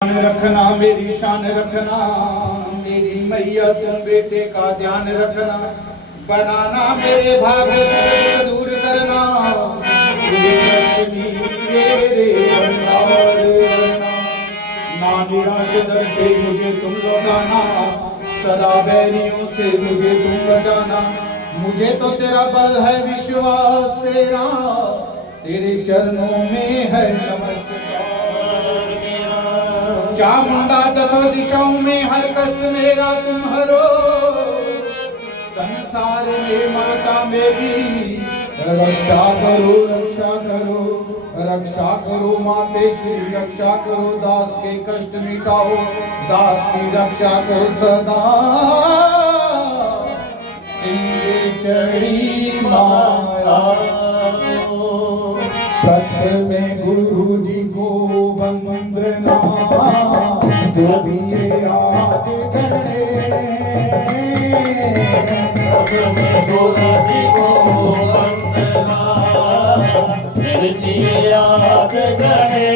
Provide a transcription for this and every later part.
रखना मेरी शान रखना, मेरी मैया तुम बेटे का ध्यान रखना, बनाना मेरे भाग से दूर करना, लक्ष्मी मेरे भंडार भरना, ना निराश दर से मुझे तुम लौटाना, सदा बैरियों से मुझे तुम बचाना, मुझे तो तेरा बल है विश्वास तेरा, तेरे चरणों में है नमस्कार। चामुंडा दसों दिशाओं में हर कष्ट मेरा तुम हरो, संसार में माता मेरी रक्षा करो रक्षा करो रक्षा करो, माते श्री रक्षा करो, दास के कष्ट मिटाओ, दास की रक्षा को सदा, सिंह चढ़ी माया। प्रथम गुरु जी को वंदना, दिए आज गए, प्रथम गुरु जी को वंदना, दिए आज गए,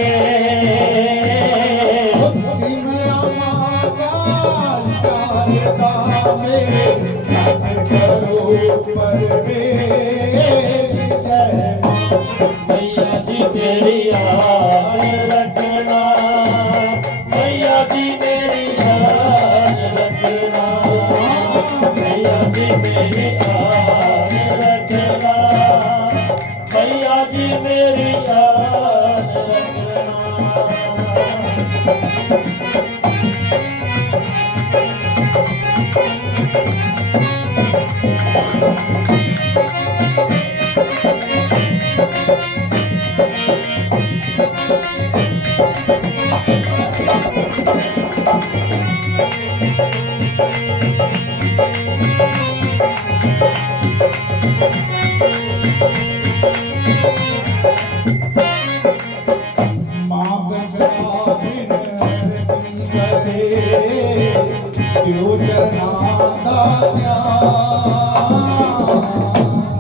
सिमरा माता शारदा में करो परवेश जय मैया जी तेरी आन रखना, मैया जी मेरी शान रखना, मैया जी मेरी आन रखना, मैया जी मेरी शान रखना। माँ बचड़ा विनती करे, क्यों चरना दात्या,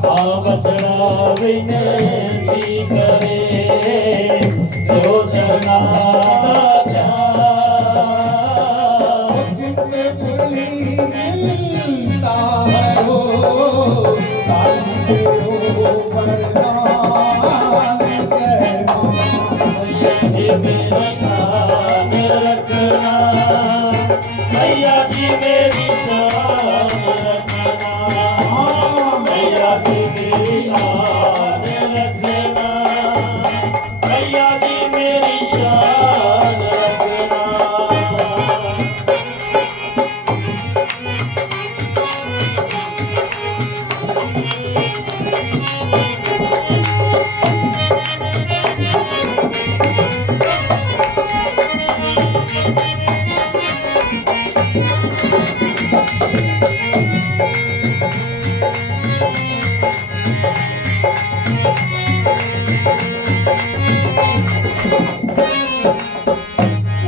माँ बचड़ा विनती करे, जो चरना दात्या, जिनके पुरली मिलता है वो, काली तेरो वरदान जय माँ। मैया जी मेरी आन रखना, मैया जी मेरी शान रखना, मैया जी मेरी आन रखना, मैया जी मेरी शान रखना।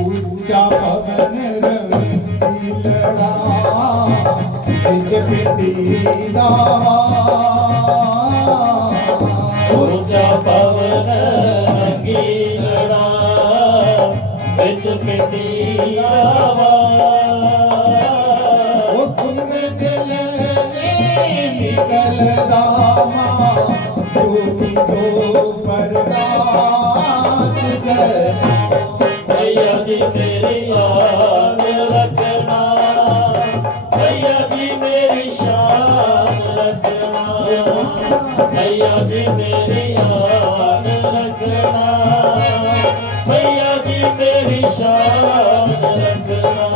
ऊंचा पवन रंगी लड़ा, बिच पिंडी दावा, ऊंचा पवन रंगीलड़ा, बिच पिंडी आवा, वो सुन जल निकल दामा, ज्योति दो प्रकाश जय। मैया जी मेरी आन रखना, मैया जी मेरी शान रखना, मैया जी मेरी आन रखना, मैया जी मेरी शान रखना।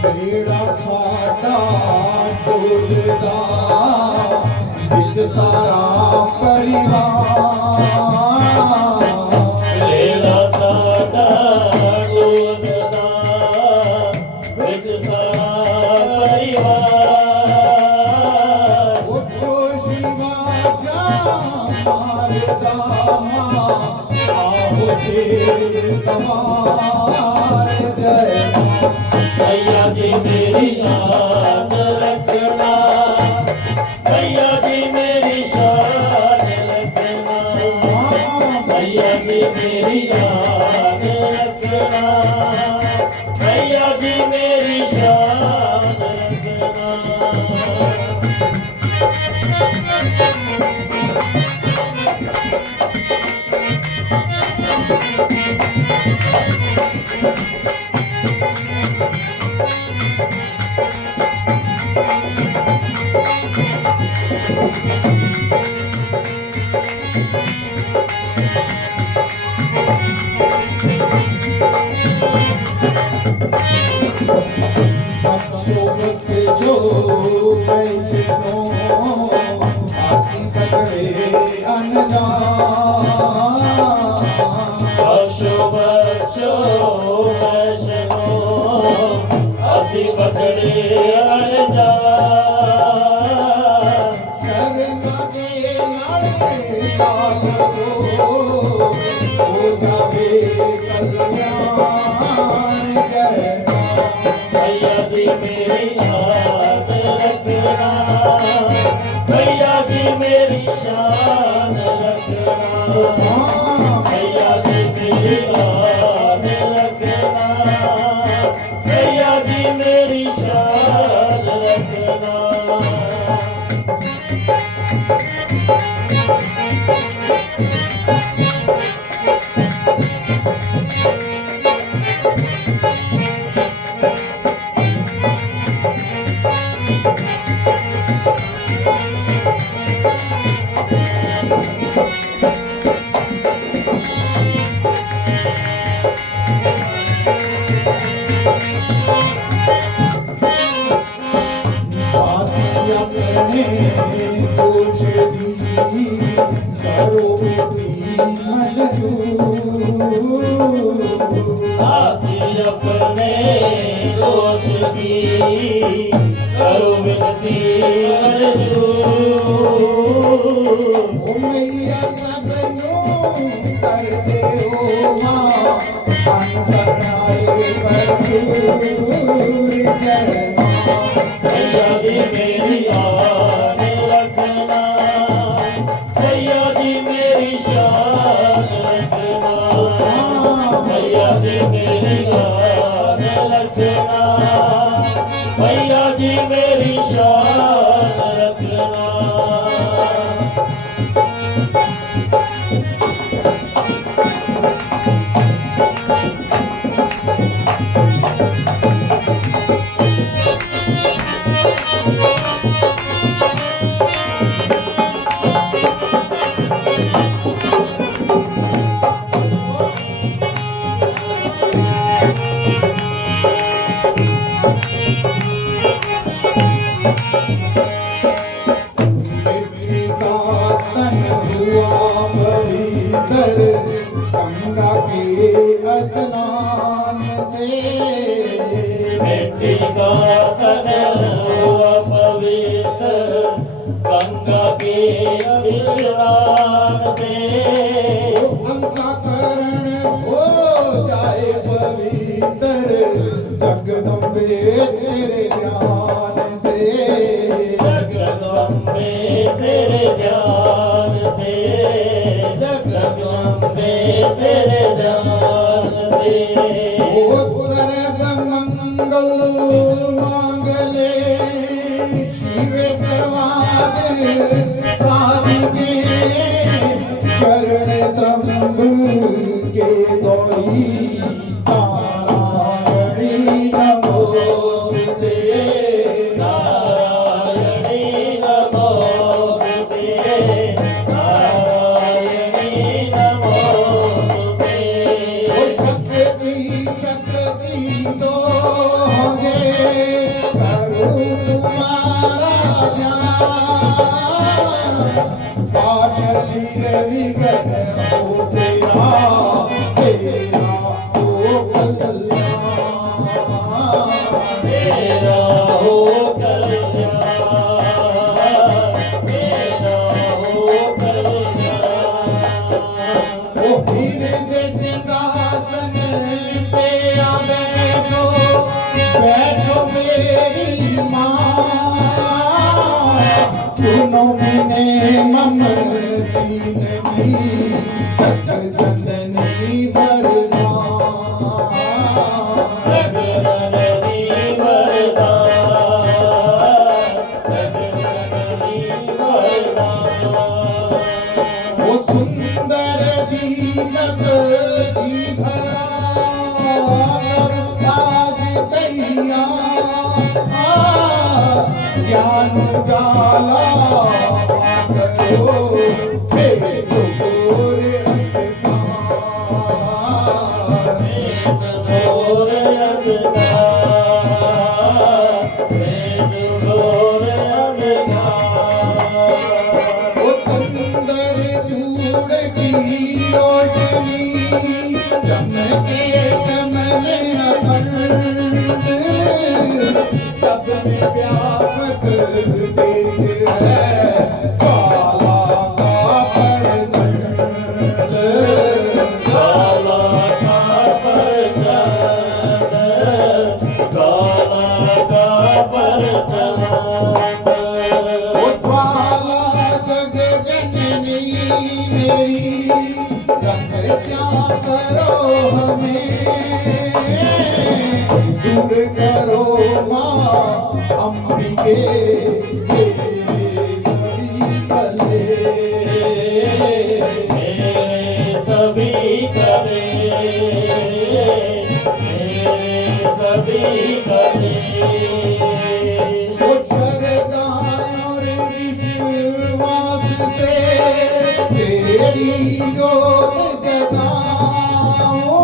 बेड़ा साडा डोलदा, बिच सारा परिवार, बेड़ा साडा डोलदा, सवार जय मां। मैया जी मेरी आन रखना, मैया जी मेरी शान रखना, मैया जी मेरी आन रखना, मैया जी मेरी शान रखना। शोभक जो पैसे नो आसी पकड़े अनजान। अशुभ शोभ शनो असी बचड़े अनजान। कर लगे लड़े लाल हो जावे कल्याण जय मां। मैया जी मेरी आन रखना, मैया जी मेरी शान रखना, मैया जी मेरी आन रखना, मैया जी मेरी शान रखना। अपने दोष दी करो बेटी मन आदि अपने दोष की करो विनती अर्जू। मैया सब कर दे हो माँ अनबनाए भरपूर जय मां। मैया जी मेरी आन रखना, मैया जी मेरी शान रखना, मैया जी मेरी आन रखना, मैया जी मेरी शान रखना। मिट्टी का तन हुआ पवित्र गंगा के स्नान से। मिट्टी का तन हुआ पवित्र गंगा के स्नान से। अंतःकरण हो जाए पवित्र जगदम्बे तेरे ध्यान से। जगदम्बे तेरे ध्यान से, जगदम्बे तेरे ध्यान से। ओ सर्व मंगल मांगले शिवे सर्वाद साधिके शरण त्र्यंबके गौरी नारायणी नमोस्तुते। नारायणी नमोस्तुते, नारायणी नमोस्तुते। ओ शक्ति दो होगे करूं तुम्हारा ध्यान। पाठ लीन विघ्न हो तेरा तेरा ओ कल्याण। तेरा हो कल्याण, तेरा हो कल्याण। ओ हीरे दे सिंहासन बैठो मेरी माँ सुनो मैंने ममती नहीं तक जननी वरदान जगननी वरदान जगननी वरदान वो सुंदर दीनक की भरा आज दैया ज्ञान जाला करो मेरे घोर अंधकार घोर अंधकार घोर अंधकार वो चंदर चूड़ की रोशनी चमके चमने अखंड सब में व्यापक तेज है काला का परचंड काला का परचंड काला का परचंड वो ज्वाला जग जननी मेरी रक्षा करो हमें दूर करो माँ अंबिके मेरे सभी कले मेरे सभी करे वो श्रद्धा और विश्वास से तेरी जोत जगाऊं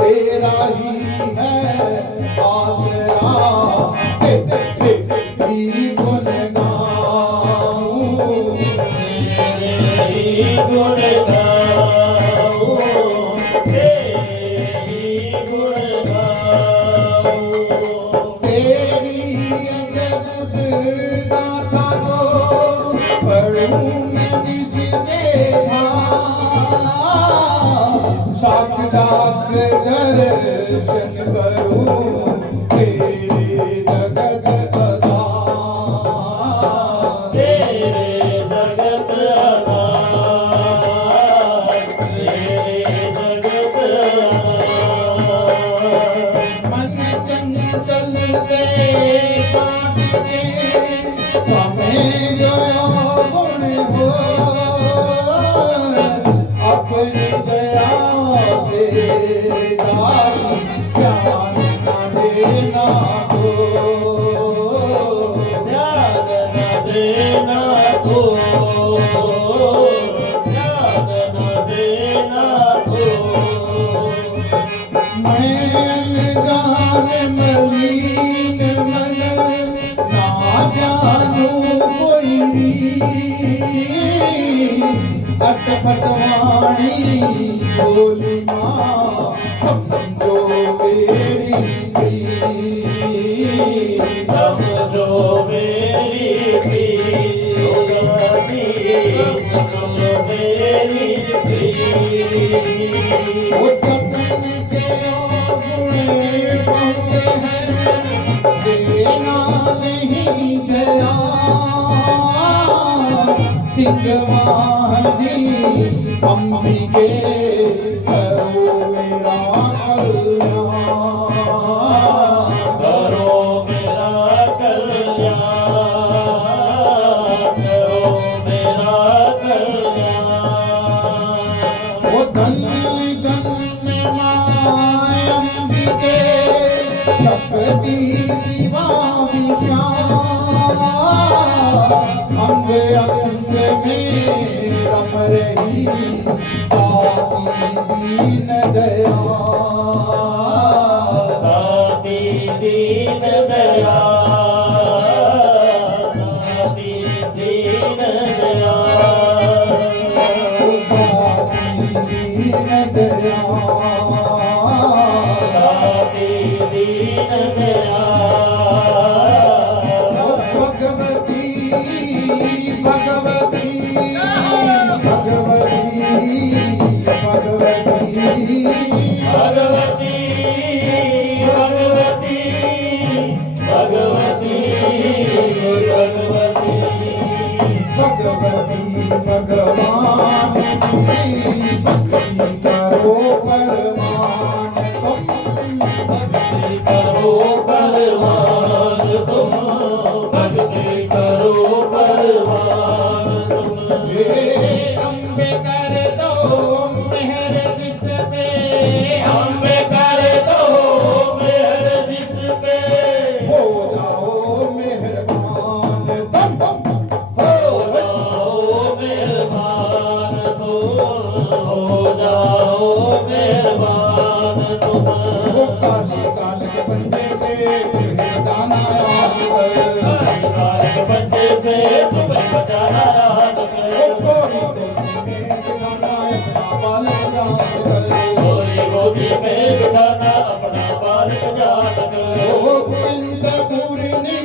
तेरा ही है आसरा तेरी गुण गाऊं तेरे ही गुण गाऊं तेरे ही गुण गाऊं तेरी अद्भुत गाथा को पढ़ूं मैं जिससे साक्षात दर्शन करूं तेरे जगत आधार तेरे जगत आधार तेरे जगत आधार मन चंचल के काट के समय गयो गुण हो अपनी दया से दाती ज्ञान न देना हो ध्यान न देना को ध्यान न देना को मैं जान मलिन मन ना जानू कोई अटपटवाणी बोली माँ समझो मेरी प्रीत। समझो मेरी प्रिय समझो मेरी प्रिय वो जतन के गुण बहुत हैं देना नहीं गया सिंहवाहिनी अंबिके करो मेरा कल्याण करो मेरा कल्याण करो मेरा कल्याण वो धन धन माय अंबिके शक्ति शिवा विशाल अंग अंग में रम रही आती दीन दया दाती दीन दया दाती दीन दया दीन दया दाती दीन दया भगवती भगवती भगवती भगवती भगवती भगवती पार्वती भगवान की भक्ति करो परमान तुम भक्ति करो बलवान तुम, भक्ति करो बलवान तुम। हे अम्बे कर दो मेहर जिस पे अम्बे कर दो मेहर जिस पे, हो जाओ मेहरबान तुम हो जाओ मेहरबान तुम, हो जाओ मेहरबान तुम। वो काली काल के बंदे से तुम्हें बचाना याद कर काल के बंदे से तुम्हें बचाना याद वो कर, गोरी गोदी में बिठाना अपना बालक याद कर गोरी गोदी में बिठाना अपना बालक याद कर। वो चिंता पूरनी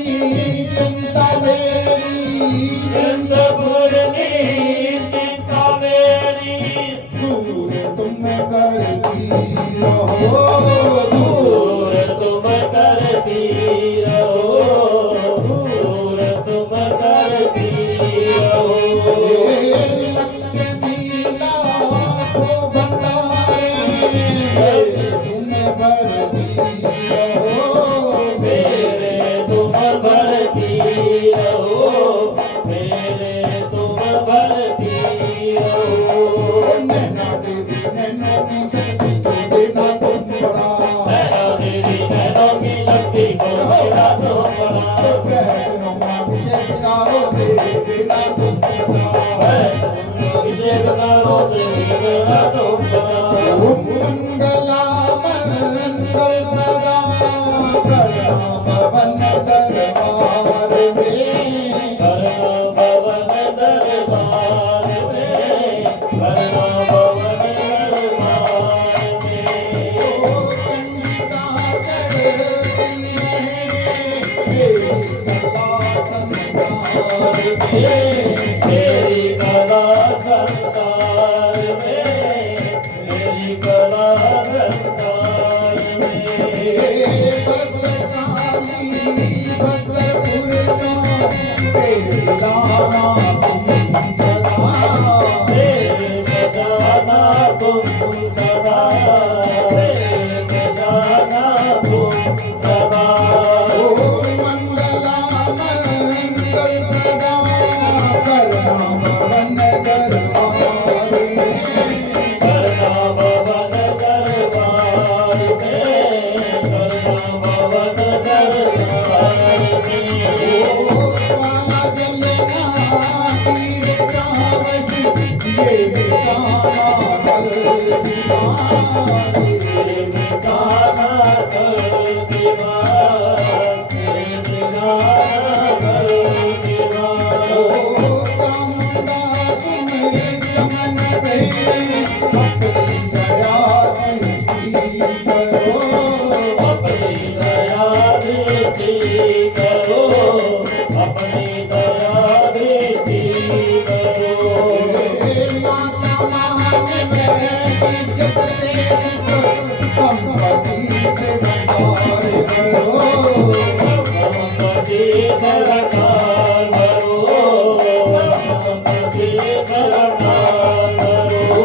चिंता मेरी चंद्रपूर्णी चिंता मेरी, दूर तुम करती रहो दूर तुम करती रहो, दूर तुम करती रहो। लक्ष्मी लाखों भंडारे मेरे तुम भरती रहो मेरे तुम भरती रहो, मेरे तुम भरती रहो। नैना देवी नैनो की शक्ति को देना तुम बड़ा नैना देवी नैनों की शक्ति को देना तुम बड़ा, वैष्णो अभिषेक कारों से देना तुम बड़ा विजयकारों से देना तुम बड़ा। ओम मंगला मंगल सदा करना भवन दरबार में करना भवन दरबार में, करना भवन दरबार में। ओ चंडिका करती रहे मेरी कला संसार में मेरी कला संसार में, मेरी कला संसार में। भद्रकाली भद्रपुर तेरी लाना तुम सदा शेर बजाना तुम सदा, शेर बजाना तुम सदा। ओम मंगला मंगल सदा करना भवन दरबार में करना भवन दरबार में, करना भवन दरबार में। ओ वाला जलना तीर चावस ये गाना कर दीवार गाना कर दीवार, गाना कर दीवार। ओ कामना तुम्हें चमन भेजे अपनी दया दृष्टि करो अपनी दया दृष्टि करो, अपनी दया दृष्टि करो। माता महान में इज्जत से संपत्ति से भंडार करो संपत्ति सरकार करो, संपत्ति सरकार करो।